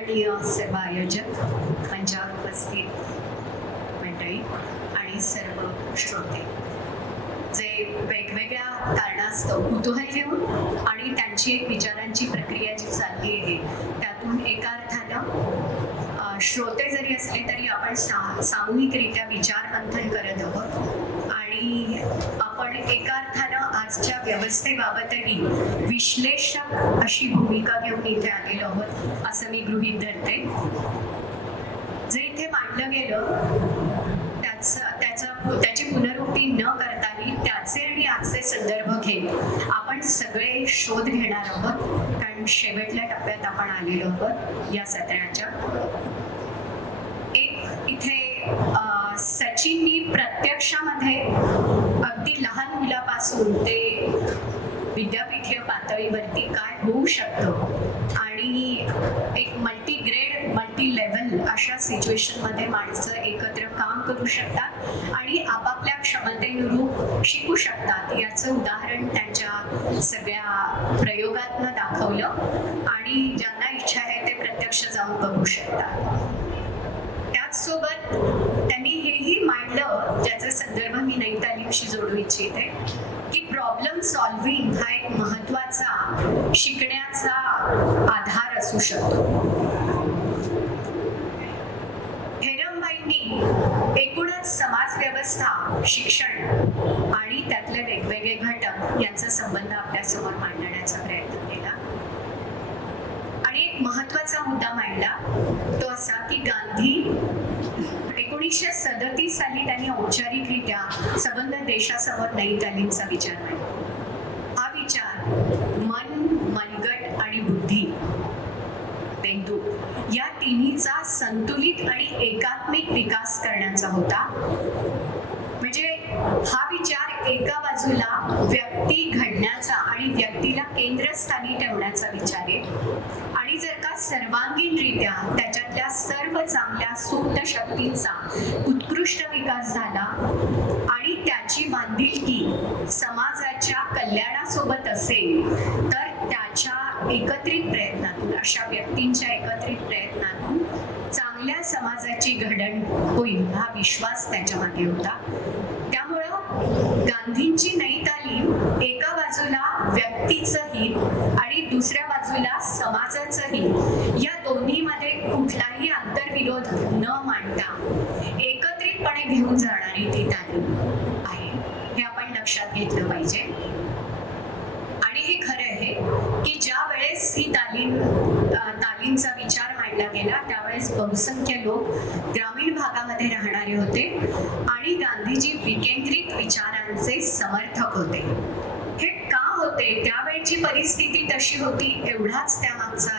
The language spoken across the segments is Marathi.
आदरणीय सर्व आयोजक मंचावर उपस्थित मंडळी आणि सर्व श्रोते. जे वेगवेगळ्या कारणास्तव कुतूहल घेऊन आणि त्यांची एक विचारांची प्रक्रिया जी चालली आहे त्यातून एका अर्थानं श्रोते जरी असले तरी आपण सा सामूहिकरित्या विचार मंथन करत आहोत आणि आपण एका अर्थानं आजच्या व्यवस्थेबाबतही विश्लेषक अशी भूमिका घेऊन इथे आलेलो आहोत असं मी गृहीत धरते. जे इथे मांडलं गेलं त्याचं त्याचं त्याची पुनरुक्ती न करताही त्याचे आणि आजचे संदर्भ घेत आपण सगळे शोध घेणार आहोत कारण शेवटल्या टप्प्यात आपण आलेलो आहोत या सत्राच्या. एक इथे सचिननी प्रत्यक्षामध्ये अगदी लहान मुलापासून ते विद्यापीठीय पातळीवरती काय होऊ शकतं? आणि एक मल्टीग्रेड मल्टी लेवल अशा सिच्युएशनमध्ये माणसं एकत्र काम करू शकतात आणि आपापल्या क्षमतेनुरूप शिकू शकतात. याचं उदाहरण त्यांच्या सगळ्या प्रयोगातनं दाखवलं आणि ज्यांना इच्छा आहे ते प्रत्यक्ष जाऊन बघू शकतात. त्याचसोबत त्यांनी हेही मांडलं ज्याचं संदर्भ शी जोडू इच्छिते. की प्रॉब्लेम सॉल्व्हिंग हा एक महत्त्वाचा शिकण्याचा आधार असू शकतो. हेरमबाईंनी एकूणच समाज व्यवस्था शिक्षण आणि त्यातले वेगवेगळे घटक यांचा संबंध आपल्यासमोर मांडण्याचा प्रयत्न केला महत्त्वाचा मुद्दा मांडला. तो असा की गांधी एकोणीसशे सदतीस साली त्यांनी औपचारिकरित्या संबंध देशासमोर नई तालीमचा विचार मांडला. हा विचार मन मनगट आणि बुद्धी मेंदू या तिन्हीचा संतुलित आणि एकात्मिक विकास करण्याचा होता. हा विचार एका बाजूला व्यक्ती घडण्याचा आणि व्यक्तीला केंद्रस्थानी ठेवण्याचा विचार आहे. आणि जर का सर्वांगीणरित्या त्याच्यातल्या सर्व चांगल्या सुप्त शक्तींचा उत्कृष्ट विकास झाला आणि त्याची बांधिलकी समाजाच्या कल्याणासोबत असेल तर त्याच्या एकत्रित प्रयत्नातून अशा व्यक्तींच्या एकत्रित प्रयत्नातून चांगल्या समाजाची घडण होईल हा विश्वास त्याच्यामध्ये होता. त्यामुळं गांधींची नई तालीम एका बाजूला व्यक्तीचं हित आणि दुसऱ्या बाजूला समाजाचं हित. या दोन्हीमध्ये कुठलाही आंतरविरोध न मांडता एकत्रितपणे घेऊन जाणारी ती तालीम आहे. हे आपण लक्षात घेतलं पाहिजे. आणि हे खरं आहे की ज्या वेळेस ही तालीम तालीमचा विचार मांडला गेला त्यावेळेस बहुसंख्य लोक ग्रामीण भागामध्ये राहणारे होते आणि गांधीजी विकेंद्रित विचारांचे समर्थक होते. हे का होते? त्यावेळची परिस्थिती तशी होती एवढाच त्यामागचा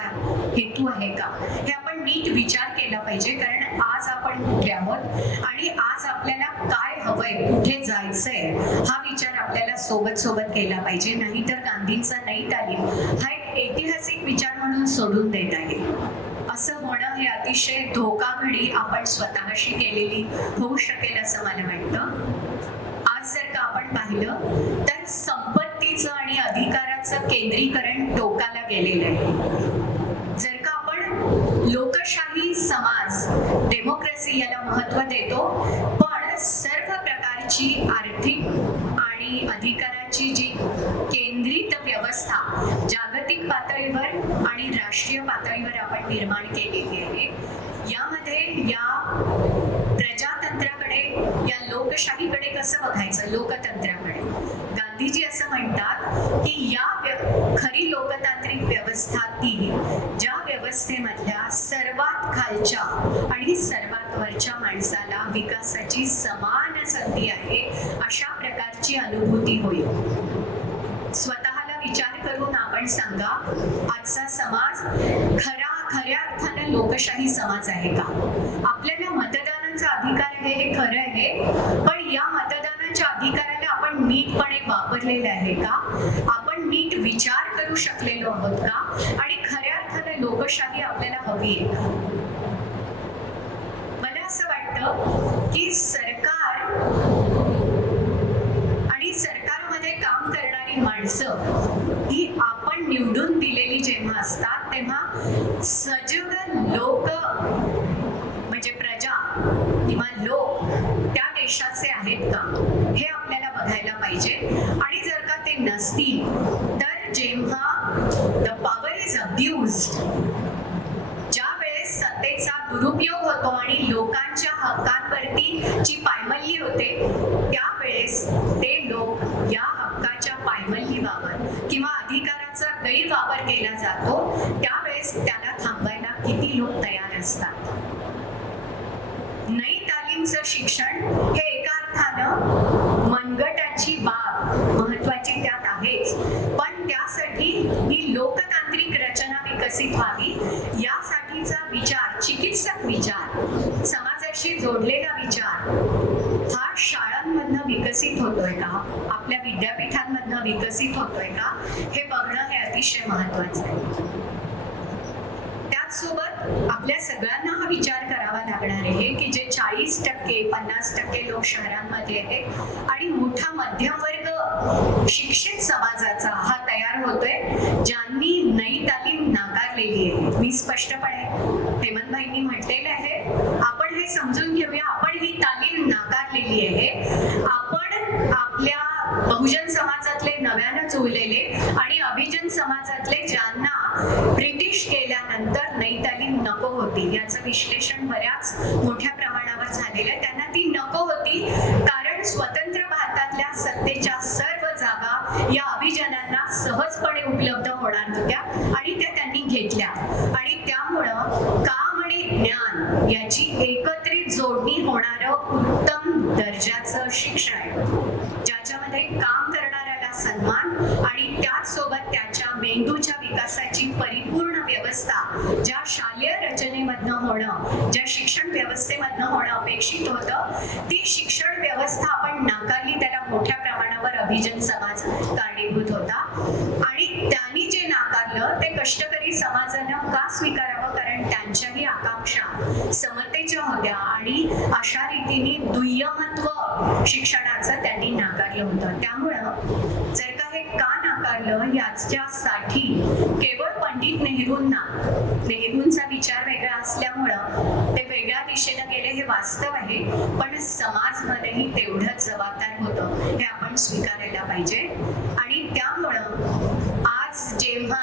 हेतू आहे का? हे आपण नीट विचार केला पाहिजे कारण आज आपण कुठे आहोत आणि आज आपल्याला काय हवंय कुठे जायचंय हा विचार आपल्याला सोबत सोबत केला पाहिजे. नाहीतर गांधींचा नाही तालीम हा एक ऐतिहासिक विचार म्हणून सोडून देत आहे. असं होणं हे अतिशय धोकाघडी आपण स्वतःशी केलेली होऊ शकेल असं मला वाटतं. आज जर का आपण पाहिलं तर संपत्तीचं आणि अधिकाराचं केंद्रीकरण टोकाला गेलेलं आहे. जर का आपण लोकशाही समाज डेमोक्रेसी याला महत्त्व देतो पण सर्व प्रकारची आर्थिक आणि अधिकाराची जी केंद्रित व्यवस्था जागतिक पातळीवर आणि राष्ट्रीय पातळीवर आपण निर्माण केलेली आहे यामध्ये या प्रजातंत्राकडे या लोकशाहीकडे कसं बघायचं? लोकतंत्राकडे. गांधीजी असं म्हणतात की या खरी लोकतांत्रिक व्यवस्था ती ज्या व्यवस्थेमधल्या सर्वात खालच्या आणि सर्वात वरच्या माणसाला विकासाची समान संधी आहे अशा प्रकारे प्रकारची अनुभूती होईल. स्वतःला विचार करून आपण सांगा आजचा समाज खरा खऱ्या अर्थानं लोकशाही समाज आहे का? आपल्याला मतदानाचा अधिकार आहे हे खरं आहे पण या मतदानाच्या अधिकाराला आपण नीटपणे वापरलेलं आहे का? आपण नीट विचार करू शकलेलो आहोत का? आणि खऱ्या अर्थानं लोकशाही आपल्याला हवी आहे का? मला असं वाटतं की सरकार आणि सरकारमध्ये काम करणारी माणसं ही आपण निवडून दिलेली जेव्हा असतात तेव्हा सजग लोक म्हणजे प्रजा किंवा लोक त्या देशाचे आहेत का? हे आपल्याला बघायला पाहिजे. आणि जर का ते नसतील तर जेव्हा द पॉवर इज अब्युज ज्या वेळेस सत्तेचा दुरुपयोग होतो आणि लोकांच्या हक्कांवरती जी पायमल्ली होते त्यावेळेस ते लोक या हक्काच्या किंवा अधिकाराचा गैरवापर केला जातो त्यावेळेस त्या थांबायला किती लोक तयार असतात नई तालीमचं शिक्षण हे एका अर्थानं मनगटाची बाब महत्वाची त्यात आहेच पण त्यासाठी ही लोकतांत्रिक रचना विकसित व्हावी यासाठीचा विचार चिकित्सक विचार समाजाशी जोडलेला विचार हा शाळांमधनं विकसित होतोय का आपल्या विद्यापीठांमधनं विकसित होतोय का हे बघणं हे अतिशय महत्वाचं आहे त्याचसोबत आपल्या सगळ्यांना हा विचार करावा लागणार आहे की जे चाळीस टक्के पन्नास टक्के लोक शहरांमध्ये आहेत आणि मोठा मध्यम वर्ग शिक्षित समाजाचा हा तयार होतोय ज्यांनी नई तालीम नाकारलेली आहे मी स्पष्टपणे हेमंतभाईंनी म्हटलेलं आहे आपण हे समजून घेऊया. आपण ही तालीम नाकारलेली आहे आपण आपल्या बहुजन समाजातले नव्यानं जुळलेले आणि अभिजन समाजातले ज्यांना ब्रिटिश गेल्यानंतर नई तालीम नको होती याचं विश्लेषण बऱ्याच मोठ्या प्रमाणावर झालेलं आहे त्यांना ती नको होती कारण स्वतंत्र भारतातल्या सत्तेच्या सर्व जागा या अभिजनांना सहजपणे उपलब्ध होणार होत्या आणि त्या त्यांनी घेतल्या आणि त्यामुळं काम आणि ज्ञान याची एकत्रित जोडणी होणारं उत्तम दर्जाचं शिक्षण आहे ज्याच्यामध्ये काम करणाऱ्याला सन्मान आणि त्याचसोबत त्याच्या मेंदूच्या विकासाची परिपूर्ण व्यवस्था ज्या शालेय रचनेमधनं होणं ज्या शिक्षण व्यवस्थेमधनं होणं अपेक्षित होतं ती शिक्षण व्यवस्था आपण नाकारली त्याला मोठ्या प्रमाणावर अभिजन समाज कारणीभूत होता. आणि त्यांनी जे नाकारलं ते कष्टकरी समाजानं का स्वीकारावं? कारण त्यांच्याही आकांक्षा समतेच्या होत्या आणि अशा रीतीने दुय्यमत्व शिक्षणाचं त्यांनी नाकारलं होतं. त्यामुळं जर का हे का नाकारलं याच्यासाठी केवळ पंडित नेहरूंना नेहरूंचा विचार वेगळा असल्यामुळं ते वेगळ्या हे वास्तव आहे पण समाजमध्येही तेवढंच जबाबदार होतं. हे आपण स्वीकारायला पाहिजे. आणि त्यामुळं आज जेव्हा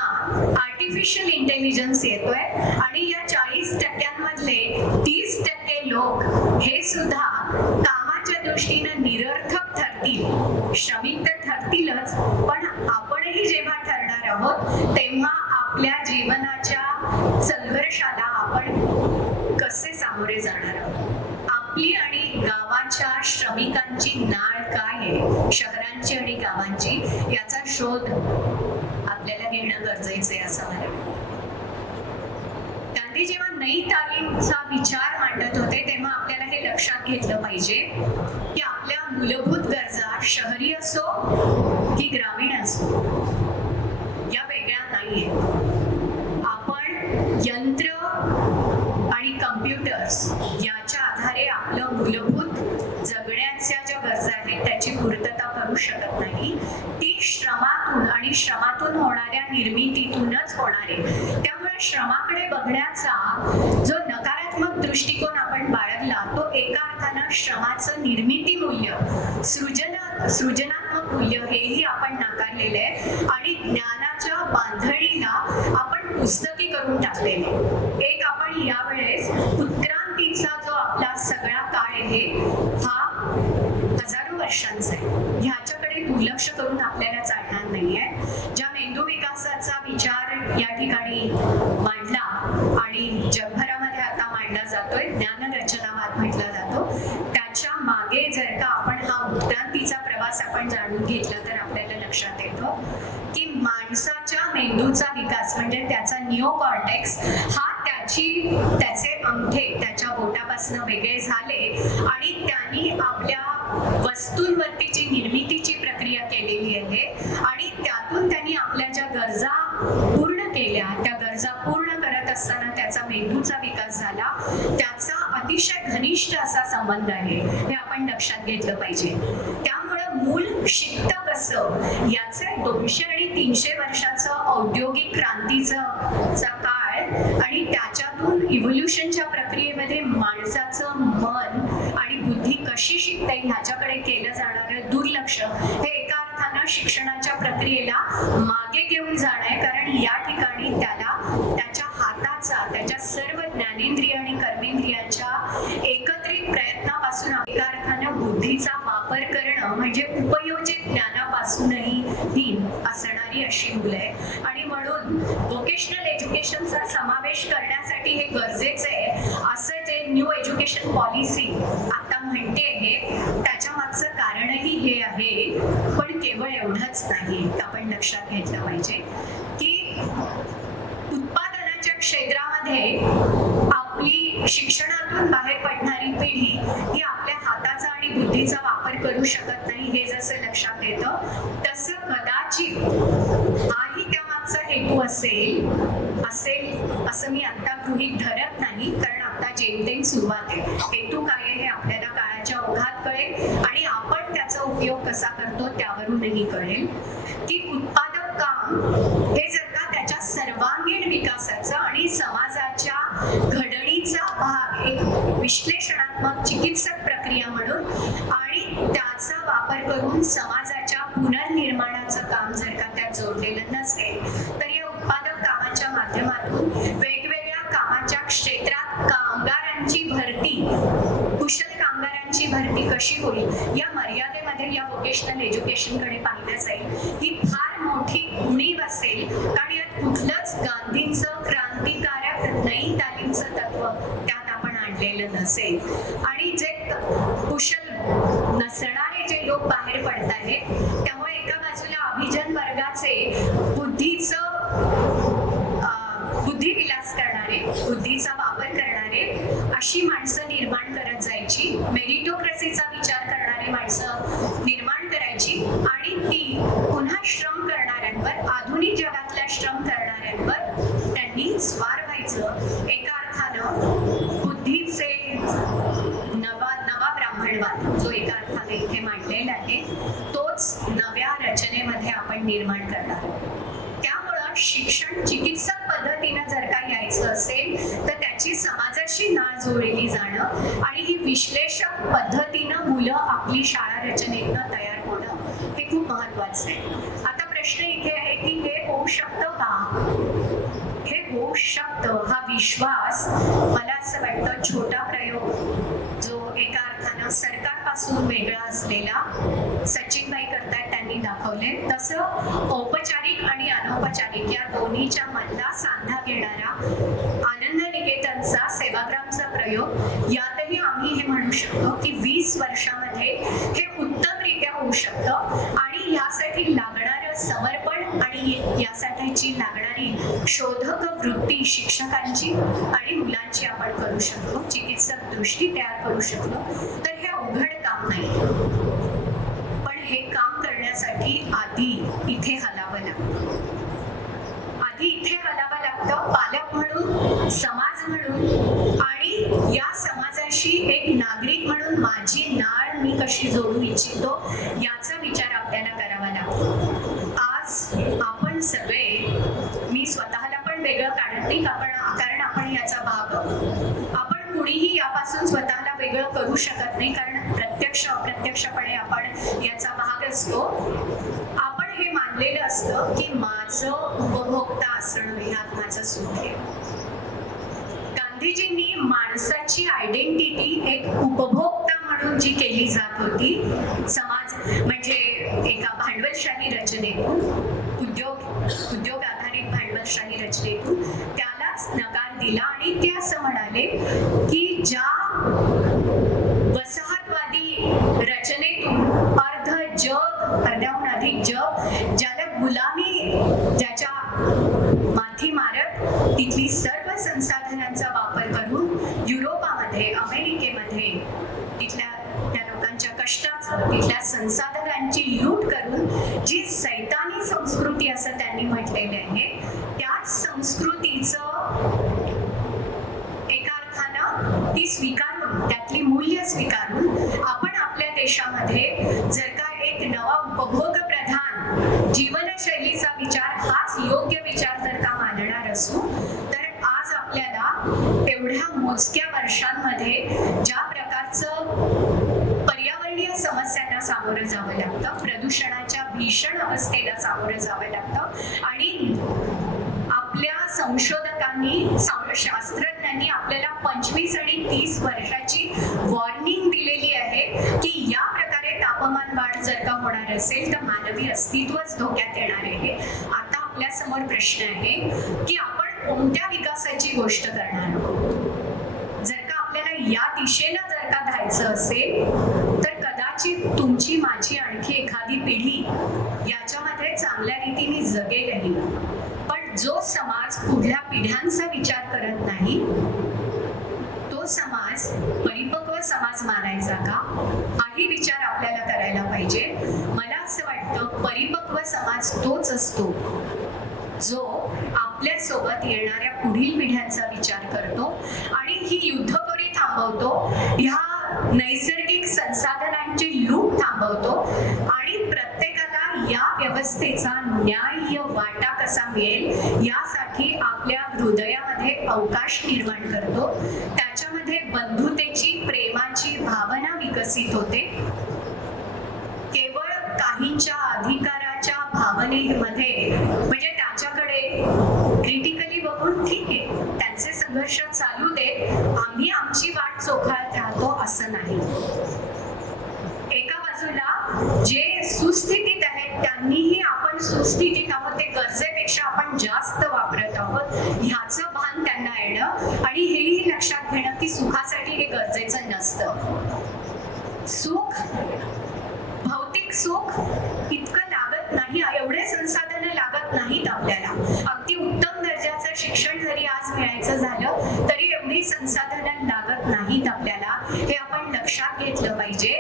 आर्टिफिशियल इंटेलिजन्स येतोय आणि या चाळीस टक्क्यांमधले तीस टक्के लोक हे सुद्धा कामाच्या दृष्टीनं निरर्थक ठरतील श्रमिक तर ठरतीलच पण आपणही जेव्हा ठरणार आहोत तेव्हा आपल्या जीवनाच्या संघर्षाला आपण कसे सामोरे जाणार आहोत आपली आणि गावाच्या श्रमिकांची नाळ काय आहे शहरांची आणि गावांची याचा शोध आपल्याला घेणं गरजेचं आहे असं मला वाटतं. गांधी जेव्हा नई तालीमचा विचार मांडत होते तेव्हा आपल्याला हे लक्षात घेतलं पाहिजे की आपल्या मूलभूत गरजा शहरी असो की ग्रामीण असो या वेगळ्या नाहीये आपण यंत्र आणि कम्प्युटर्स याच्या आधारे आपलं मूलभूत जगण्याच्या ज्या गरजा आहेत त्याची पूर्तता करू शकत नाही ती श्रमातून आणि श्रमातून होणाऱ्या निर्मितीतूनच होणार. आहे त्यामुळे श्रमाकडे बघण्याचा जो नकारात्मक दृष्टिकोन आपण बाळगला तो एका अर्थानं श्रमाचं निर्मिती मूल्य सृजन सृजनात्मक मूल्य हेही आपण नाकारलेलं आहे. आणि ज्ञानाच्या बांधणीला आपण पुस्तकी करून टाकलेले. एक आपण यावेळेस उत्क्रांतीचा जो आपला सगळा काळ आहे हा हजारो वर्षांचा आहे. ह्याच्याकडे दुर्लक्ष करून आपल्याला चालणार नाहीये. ज्या मेंदू विकासाचा विचार या ठिकाणी मांडला आणि जगभरामध्ये आता मांडला जातोय ज्ञानरचनावाद म्हटला जातो त्याच्यामागे जर का आपण हा उत्क्रांतीचा प्रवास आपण जाणून घेतला तर आपल्याला लक्षात येतो की माणसाच्या मेंदूचा विकास म्हणजे त्याचा निओ कॉर्टेक्स हा त्याची त्याचे अंगठे त्याच्या बोटापासून वेगळे झाले आणि त्यांनी आपल्या वस्तूंवरती जी निर्मितीची प्रक्रिया केलेली आहे आणि त्यातून त्यांनी आपल्या ज्या गरजा पूर्ण केल्या त्या गरजा पूर्ण करत असताना त्याचा मेंदूचा विकास झाला. त्याचा अतिशय घनिष्ठ असा संबंध आहे हे आपण लक्षात घेतलं पाहिजे. त्यामुळं मूल शिकत कसं याचं दोनशे आणि तीनशे वर्षाचं औद्योगिक क्रांतीचं चा काळ आणि त्याच्यातून इव्होल्युशनच्या प्रक्रियेमध्ये माणसाचं मन मुलगी कशी शिकते ह्याच्याकडे केलं जाणारं दुर्लक्ष. हे एका अर्थानं शिक्षणाच्या प्रक्रियेला मागे घेऊन जाणं कारण या ठिकाणी त्याला त्याच्या सुरुवात आहे. हेतू काय आहे हे आपल्याला काळाच्या ओघात कळेल आणि आपण त्याचा उपयोग कसा करतो त्यावरूनही कळेल. रचनेतनं तयार होणं हे खूप महत्वाचं आहे. आता प्रश्न इथे आहे की हे होऊ शकतं का? हे होऊ शकतं. हा विश्वास मला असं वाटतं छोटा प्रयोग जो एका अर्थानं सरकारपासून वेगळा असलेला सचिनबाई करतायत त्यांनी दाखवले. तसं औपचारिक आणि अनौपचारिक या दोन्हीच्या मधला सांधा घेणारा आनंद निकेतनचा सेवाग्रामचा प्रयोग या कुठेही आम्ही हे म्हणू शकतो की वीस वर्षामध्ये हे उत्तमरित्या होऊ शकतं. आणि यासाठी लागणारं समर्पण आणि यासाठीची लागणारी शोधक वृत्ती शिक्षकांची आणि मुलांची आपण करू शकतो. चिकित्सक दृष्टी तयार करू शकतो. तर हे अवघड काम नाही. पण हे काम करण्यासाठी आधी इथे हलावं लागतं. आधी इथे हलावं लागतं पालक म्हणून समाज म्हणून आणि या समाजाशी एक नागरिक म्हणून माझी नाळ मी कशी जोडू इच्छितो याचा विचार आपण उद्योग आधारित भांडवलशाही रचनेतून त्यालाच नकार दिला आणि ते असं म्हणाले की ज्या असू तर आज आपल्याला एवढ्या मोजक्या वर्षांमध्ये ज्या प्रकारचं पर्यावरणीय समस्यांना सामोरं जावं लागतं प्रदूषणाच्या भीषण अवस्थेला सामोरं जावं लागतं आणि आपल्या संशोधकांनी शास्त्रज्ञांनी आपल्याला पंचवीस आणि तीस वर्षाची वॉर्निंग दिलेली आहे की या प्रकारे तापमान वाढ जर का होणार असेल तर मानवी अस्तित्वच धोक्यात येणार आहे. आता आपल्यासमोर प्रश्न आहे की आपण कोणत्या विकासाची गोष्ट करणार? जर का आपल्याला या दिशेला जर का जायचं असेल तर कदाचित तुमची माझी आणखी एखादी पिढी याच्यामध्ये चांगल्या रीतीने जगेलही. पण जो समाज पुढल्या पिढ्यांचा विचार करत नाही तो समाज परिपक्व समाज मानायचा का? हाही विचार आपल्याला करायला पाहिजे. मला असं वाटतं परिपक्व समाज तोच असतो जो आपल्यासोबत येणाऱ्या पुढील पिढ्यांचा विचार करतो आणि ही युद्धकोरी थांबवतो? ह्या नैसर्गिक संसाधनांची लूट थांबवतो आणि प्रत्येकाला या व्यवस्थेचा न्याय्य वाटा कसा मिळेल यासाठी आपल्या हृदयामध्ये अवकाश निर्माण करतो. त्याच्यामध्ये बंधुतेची प्रेमाची भावना विकसित होते. केवळ काहींच्या अधिकाराच्या भावनेमध्ये म्हणजे त्याच्याकडे क्रिटिकली बघून ठीक आहे त्यांचे संघर्ष चालू देत आम्ही आमची वाट चोखाळत राहतो असं नाही. एका बाजूला जे सुस्थितीत आहेत त्यांनीही आपण सुस्थितीत आहोत ते गरजेपेक्षा आपण जास्त वापरत आहोत ह्याचं भान त्यांना येणं आणि हेही लक्षात घेणं की सुखासाठी हे गरजेचं नसतं. सुख भौतिक सुख नाही एवढे संसाधन लागत नाहीत आपल्याला. अगदी उत्तम दर्जाचं शिक्षण जरी आज मिळायचं झालं तरी एवढी संसाधनं लागत नाहीत आपल्याला. हे आपण लक्षात घेतलं पाहिजे.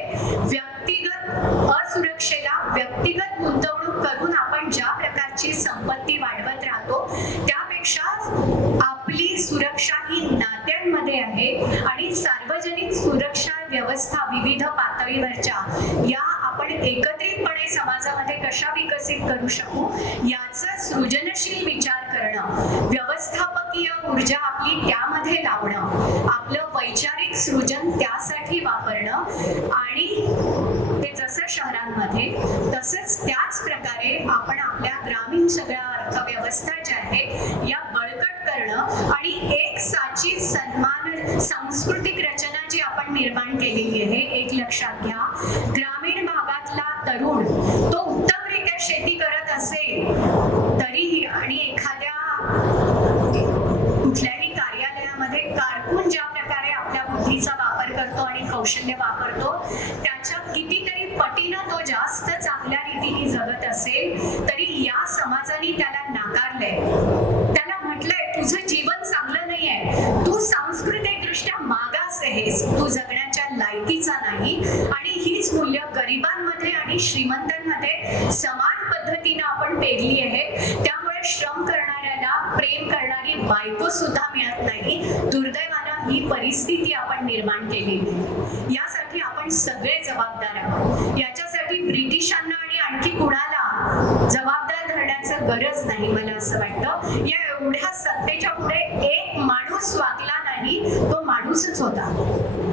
व्यक्तिगत असुरक्षेला व्यक्तिगत गुंतवणूक करून आपण ज्या प्रकारची संपत्ती वाढवत राहतो त्यापेक्षा आपली सुरक्षा ही नात्यांमध्ये आहे आणि सार्वजनिक सुरक्षा व्यवस्था विविध पातळीवरच्या या आपण एकत्रितपणे समाजामध्ये कशा विकसित करू शकू याचा सृजनशील विचार करणं व्यवस्थापकीय ऊर्जा आपली त्यामध्ये लावणं आपलं वैचारिक सृजन त्यासाठी वापरणं आणि ते जसं शहरांमध्ये तसंच त्याच प्रकारे आपण आपल्या ग्रामीण सगळ्या अर्थव्यवस्था ज्या आहेत या बळकट करणं आणि एक साची सन्मान सांस्कृतिक रचना जी आपण निर्माण केलेली आहे एक लक्षात घ्या. ग्रामीण भागातला तरुण तो उत्तमरित्या शेती करत असेल तरीही आणि एखाद्या कुठल्याही कार्यालयामध्ये कारकून ज्या प्रकारे आपल्या बुद्धीचा वापर करतो आणि कौशल्य वापरतो त्याच्या कितीतरी पटीनं तो जास्त चांगल्या रीतीने जगत असेल तरी या समाजाने त्याला नाकारलंय. त्याला म्हटलंय तुझं जीवन चांगलं नाहीये. तू सांस्कृतिक दृष्ट्या मागास आहेस तू जगण्याच्या लायकीचा नाही. आणि हीच मूल्य गरिबांमध्ये आणि श्रीमंतांमध्ये समान पद्धतीनं आपण पेरली आहे. त्यामुळे श्रम करणाऱ्याला प्रेम करणारी बायको सुद्धा मिळत नाही. दुर्दैवाने ही परिस्थिती आपण निर्माण केलेली आहे. यासाठी आपण सगळे जबाबदार आहोत. याच्यासाठी ब्रिटिशांना आणि आणखी कुणाला जबाबदार धरण्याचं गरज नाही मला असं वाटतं. या एवढ्या सत्तेच्या पुढे एक माणूस वागला नाही तो माणूसच होता.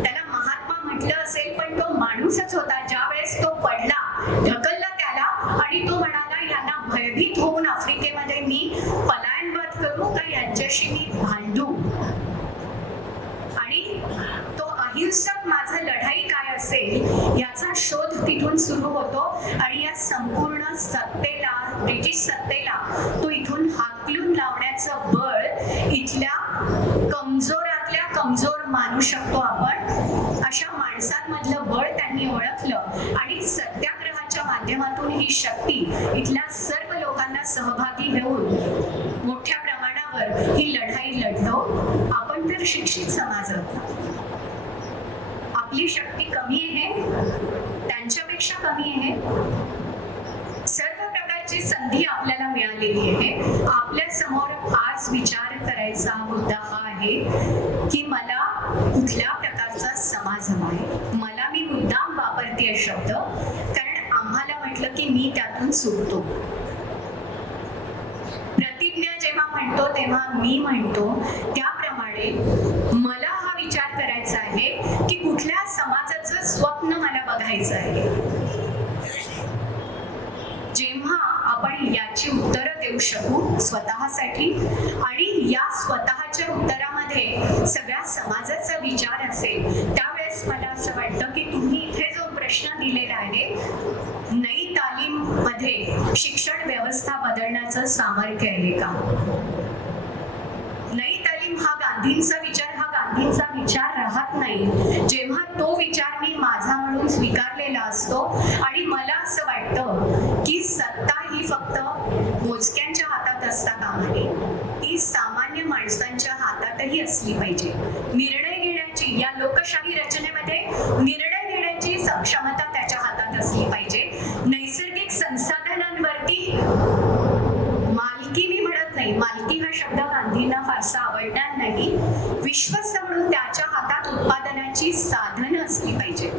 त्याला महात्मा म्हटलं असेल पण तो माणूसच होता. ज्या वेळेस तो पडला ढकलला त्याला आणि तो म्हणाला यांना भयभीत होऊन आफ्रिकेमध्ये मी पलायनवाद करू का? यांच्याशी मी भांडू? तो अहिंसक माझा लढाई काय असेल याचा शोध तिथून सुरू होतो आणि या संपूर्ण सत्तेला ब्रिटिश सत्तेला तो इथून हाकलून लावण्याचं बळ इथल्या कमजोरातल्या कमजोर मानू शकतो आपण. अशा माणसांमधलं बळ त्यांनी ओळखलं आणि सत्याग्रहाच्या माध्यमातून ही शक्ती इथल्या सर्व लोकांना सहभागी घेऊन मोठ्या प्रमाणावर ही लढाई लढलो. शिक्षित समाज आपली शक्ती कमी आहे त्यांच्यापेक्षा कमी आहे. सर्व प्रकारची संधी आपल्याला मिळालेली आहे. आपल्यासमोर आज विचार करायचा मुद्दा हा आहे की मला कुठल्या प्रकारचा समाज हवा आहे मला मी मुद्दाम वापरते शब्द कारण आम्हाला म्हटलं की मी त्यातून सुटतो. प्रतिज्ञा जेव्हा म्हणतो तेव्हा मी म्हणतो त्याप्रमाणे मला हा विचार करायचा आहे की कुठल्या समाजाचं स्वप्न मला बघायचं आहे? जेव्हा आपण याची उत्तरं देऊ शकू स्वतःसाठी आणि या स्वतःच्या उत्तरामध्ये सगळ्या समाजाचा विचार असेल त्यावेळेस मला असं वाटतं की तुम्ही इथे जो प्रश्न दिलेला आहे नई तालीममध्ये शिक्षण व्यवस्था बदलण्याचं सामर्थ्य आहे का? नई हा गांधींचा विचार हा गांधींचा विचार राहत नाही. जेव्हा तो विचार मी माझा म्हणून स्वीकारलेला असतो आणि मला असं वाटतं की सत्ता ही फक्त मोजक्यांच्या हातात असता कामा नये ती सामान्य माणसांच्या हातातही असली पाहिजे निर्णय घेण्याची या लोकशाही रचनेमध्ये निर्णय घेण्याची क्षमता त्याच्या हातात असली पाहिजे नैसर्गिक संसाधनांवरती मालकी मी म्हणत नाही मालकी हा शब्द गांधींना फारसा आवडणार नाही विश्वस्त म्हणून त्याच्या हातात उत्पादनाची साधनं असली पाहिजे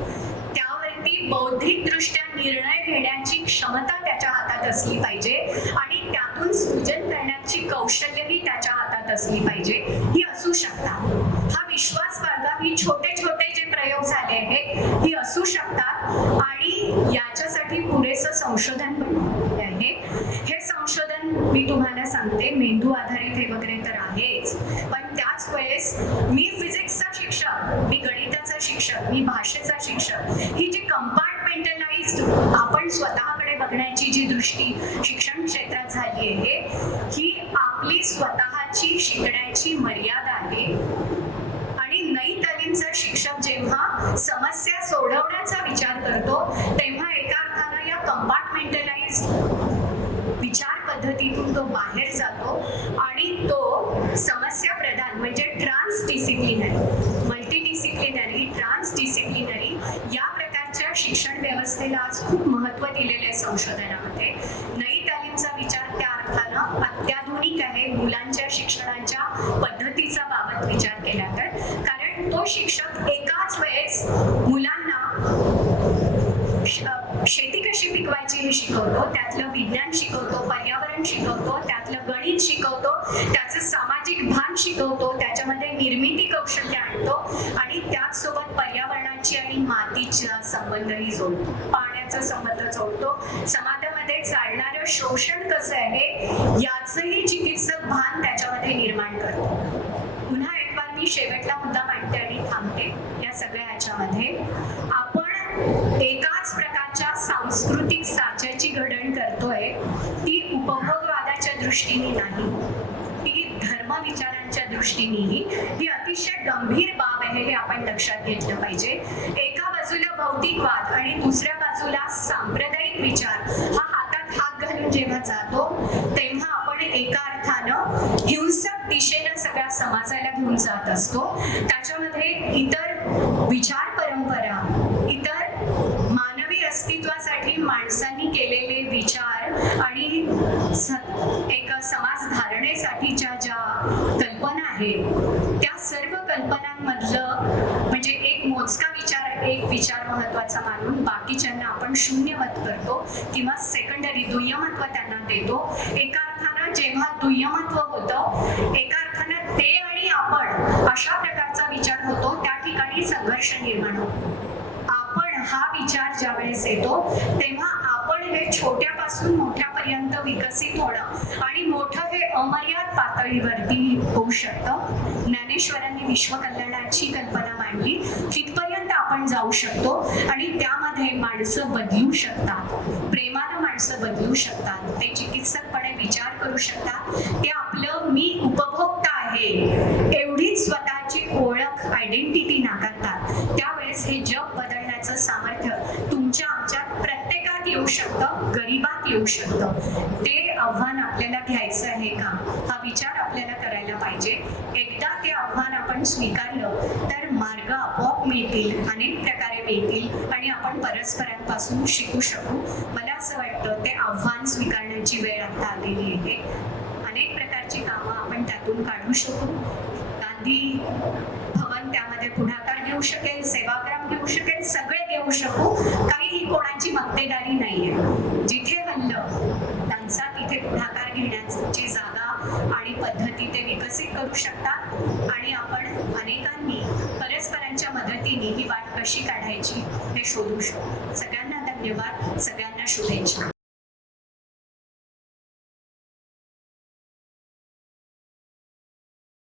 त्यावरती बौद्धिक दृष्ट्या निर्णय घेण्याची क्षमता त्याच्या हातात असली पाहिजे आणि त्यातून सृजन करण्याची कौशल्यही त्याच्या हातात असली पाहिजे ही असू शकतात हा विश्वास बाळगा ही छोटे छोटे जे प्रयोग झाले आहेत ही असू शकतात आणि याच्यासाठी पुरेसं संशोधन पण आहे. हे संशोधन मी तुम्हाला सांगते मेंदू आधारित हे वगैरे तर आहेच. पण त्याच वेळेस मी फिजिक्सचा शिक्षक मी गणिताचा शिक्षक मी भाषेचा शिक्षक ही जी कंपार्टमेंटलाइज आपण स्वतःकडे बघण्याची जी दृष्टी शिक्षण क्षेत्रात झाली आहे ही आपली स्वतःची शिकण्याची मर्यादा आहे. नई शिक्षक जेव्हा समस्या सोडवण्याचा विचार करतो तेव्हा एका अर्थानं या कंपार्टमेंटलाइज विचार पद्धतीतून तो बाहेर जातो आणि तो समस्या प्रधान म्हणजे transdisciplinary multidisciplinary transdisciplinary या प्रकारच्या शिक्षण व्यवस्थेला आज खूप महत्त्व दिलेले आहे संशोधनामध्ये. नई तालीमचा विचार त्या अर्थानं अत्याधुनिक आहे मुलांच्या शिक्षणाच्या पद्धतीचा बाबत विचार केला तर कारण तो शिक्षक एकाच वेळेस मुलांना श- शेती कशी पिकवायची हे शिकवतो त्यातलं विज्ञान शिकवतो पर्यावरण शिकवतो त्यातलं गणित शिकवतो त्याचं सामाजिक भान शिकवतो त्याच्यामध्ये निर्मिती कौशल्य आणतो आणि त्याचसोबत पर्यावरणाची आणि मातीचा संबंधही जोडतो पाण्याचा संबंध जोडतो. समाजामध्ये चालणारं शोषण कसं आहे याचही चिकित्सक भान त्याच्यामध्ये निर्माण करतो. पुन्हा एक बार मी शेवटला मुद्दा मांडते आणि थांबते या सगळ्या ह्याच्यामध्ये आपण एकाच प्रकारच्या सांस्कृतिक साच्याची घडण करतोय ती उपभोगवादाच्या दृष्टीने नाही. ती धर्म विचारांच्या दृष्टीनेही ही अतिशय गंभीर बाब आहे हे आपण लक्षात घेतलं पाहिजे. एका बाजूला भौतिकवाद आणि दुसऱ्या बाजूला सांप्रदायिक विचार हा हातात हात घालून जेव्हा जातो तेव्हा आपण एका अर्थानं हिंसक दिशेनं सगळ्या समाजाला घेऊन जात असतो. त्याच्यामध्ये इतर विचार परंपरा इतर मानवी अस्तित्वासाठी माणसांनी केलेले विचार आणि स- एक समाज धारणेसाठीच्या ज्या कल्पना आहेत त्या सर्व कल्पनांमधलं म्हणजे एक मोजका विचार एक विचार महत्त्वाचा मानून बाकीच्यांना आपण शून्यमत करतो किंवा सेकंडरी दुय्यमत्व त्यांना देतो. एका अर्थानं जेव्हा दुय्यमत्व होतं एका अर्थानं ते आणि आपण अशा प्रकारचा विचार होतो त्या ठिकाणी संघर्ष निर्माण होतो. आपण हा विचार ज्या वेळेस येतो तेव्हा हे छोट्यापासून मोठ्यापर्यंत विकसित होणं आणि मोठं हे अमर्याद पातळीवरती होऊ शकतं. ज्ञानेश्वरांनी विश्वकल्याणाची कल्पना मांडली. तिथपर्यंत आपण जाऊ शकतो आणि त्यामध्ये माणसं बदलू शकतात. प्रेमानं माणसं बदलू शकतात. ते चिकित्सकपणे विचार करू शकतात. ते आपलं मी उपभोक्ता आहे. एवढीच स्वतःची ओळख आयडेंटिटी नाकारतात. त्यावेळेस हे जग बदलण्याचं सामर्थ्य तुमच्या आमच्यात प्रत्येकात येऊ शकतं गरिबात येऊ शकतं. ते आव्हान आपल्याला घ्यायचं आहे का? हा विचार आपल्याला करायला पाहिजे. एकदा ते आव्हान आपण स्वीकारलं तर मार्ग आपोआप मिळतील अनेक प्रकारे मिळतील आणि आपण परस्परांपासून शिकू शकू. मला असं वाटतं ते आव्हान स्वीकारण्याची वेळ आता आलेली आहे. अनेक प्रकारची कामं आपण त्यातून काढू शकू. गांधी घेऊ शकेल सेवाग्राम घेऊ शकेल सगळे घेऊ शकू. काही ही कोणाची मक्तेदारी नाहीये. जिथे हल्लं त्यांचा तिथे पुढाकार घेण्याची जागा आणि पद्धती ते विकसित करू शकतात. आणि आपण अनेकांनी परस्परांच्या मदतीने ही वाट कशी काढायची हे शोधू शकतो सगळ्यांना धन्यवाद सगळ्यांना शुभेच्छा.